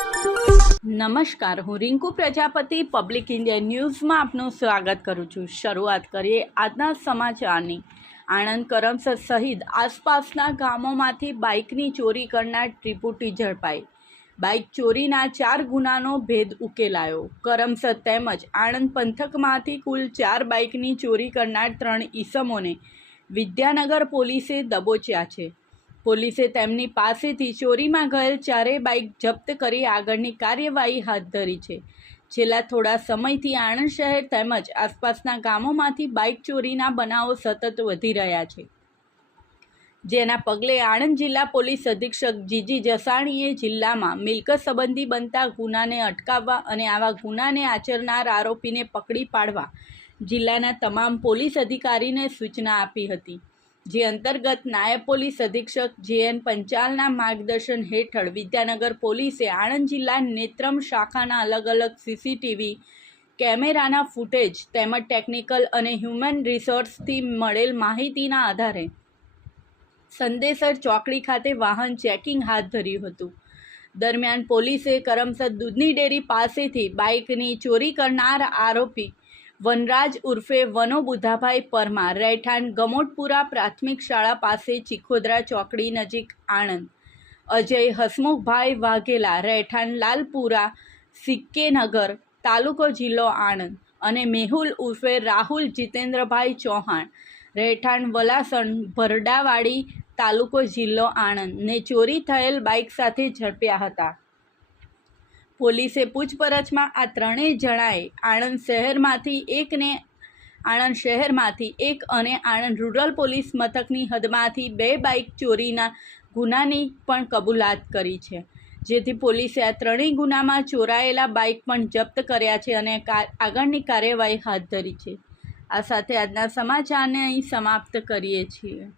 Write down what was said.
નમસ્કાર, હું Rinku Prajapati public India ન્યૂઝમાં આપનું સ્વાગત કરું છું। શરૂઆત કરીએ આજના સમાચારની। આણંદ કરમસદ સહિત આસપાસના ગામોમાંથી બાઇકની ચોરી કરનાર ત્રિપુટી ઝડપાઈ। બાઇક ચોરીના 4 ગુનાનો ભેદ ઉકેલાયો। કરમસદ તેમજ આણંદ પંથકમાંથી કુલ 4 બાઇકની ચોરી કરનાર 3 ઈસમોને વિદ્યાનગર પોલીસે દબોચ્યા છે। પોલીસે તેમની પાસેથી ચોરીમાં ગયેલ 4 બાઇક જપ્ત કરી આગળની કાર્યવાહી હાથ ધરી છે। છેલ્લા થોડા સમયથી આણંદ શહેર તેમજ આસપાસના ગામોમાંથી બાઇક ચોરીના બનાવો સતત વધી રહ્યા છે, જેના પગલે આણંદ જિલ્લા પોલીસ અધિક્ષક જીજી જસાણીએ જિલ્લામાં મિલકત સંબંધી બનતા ગુનાને અટકાવવા અને આવા ગુનાને આચરનાર આરોપીને પકડી પાડવા જિલ્લાના તમામ પોલીસ અધિકારીને સૂચના આપી હતી। જે અંતર્ગત નાયબ પોલીસ અધિક્ષક JN પંચાલના માર્ગદર્શન હેઠળ વિદ્યાનગર પોલીસે આણંદ જિલ્લા નેત્રમ શાખાના અલગ સીસીટીવી કેમેરાના ફૂટેજ તેમજ ટેકનિકલ અને હ્યુમન રિસોર્સથી મળેલ માહિતીના આધારે સંદેસર ચોકડી ખાતે વાહન ચેકિંગ હાથ ધર્યું હતું। દરમિયાન પોલીસે કરમસદ દૂધની ડેરી પાસેથી બાઇકની ચોરી કરનાર આરોપી વનરાજ ઉર્ફે વનો બુધાભાઈ પરમાર રહેઠાણ ગમોટપુરા પ્રાથમિક શાળા પાસે ચીખોદરા ચોકડી નજીક આણંદ, અજય હસમુખભાઈ વાઘેલા રહેઠાણ લાલપુરા સિક્કેનગર તાલુકો જિલ્લો આણંદ અને મેહુલ ઉર્ફે રાહુલ જીતેન્દ્રભાઈ ચૌહાણ રહેઠાણ વલાસણ ભરડાવાડી તાલુકો જિલ્લો આણંદ ને ચોરી થયેલ બાઇક સાથે ઝડપ્યા હતા। પોલીસે પૂછપરછમાં આ 3 જણાએ આણંદ શહેરમાંથી એક અને આણંદ રૂરલ પોલીસ મથકની હદમાંથી 2 બાઇક ચોરીના ગુનાની પણ કબૂલાત કરી છે, જેથી પોલીસે આ 3 ગુનામાં ચોરાયેલા બાઇક પણ જપ્ત કર્યા છે અને આગળની કાર્યવાહી હાથ ધરી છે। આ સાથે આજના સમાચારને અહીં સમાપ્ત કરીએ છીએ।